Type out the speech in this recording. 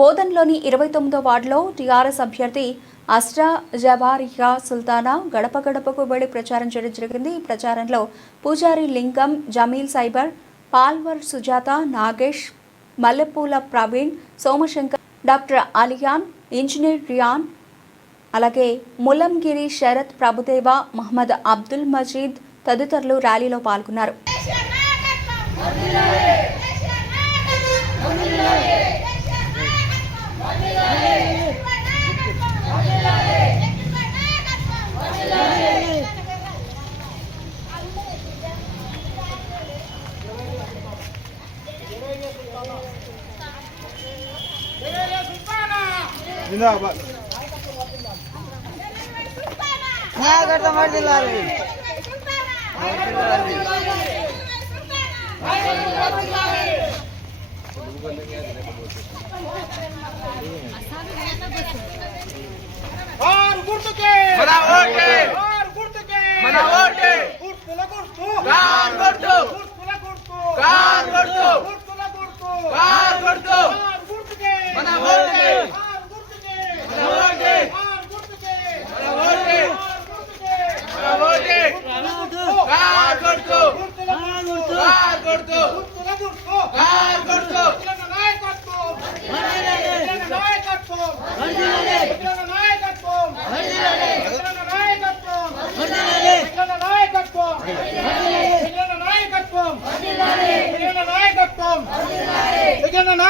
బోధన్లోని 29వ వార్డులో టీఆర్ఎస్ అభ్యర్థి అస్రా జబారియా సుల్తానా గడప గడపకు వెళ్లి ప్రచారం చేయడం జరిగింది. ఈ ప్రచారంలో పూజారి లింగం, జమీల్ సైబర్, పాల్వర్ సుజాత, నాగేష్, మల్లెపూల ప్రవీణ్, సోమశంకర్, డాక్టర్ అలియాన్, ఇంజనీర్ రియాన్, అలాగే ములంగిరి శరత్, ప్రభుదేవ, మహమ్మద్ అబ్దుల్ మజీద్ తదితరులు ర్యాలీలో పాల్గొన్నారు. जिंदाबाद करता मर दिला रे और गुर्द के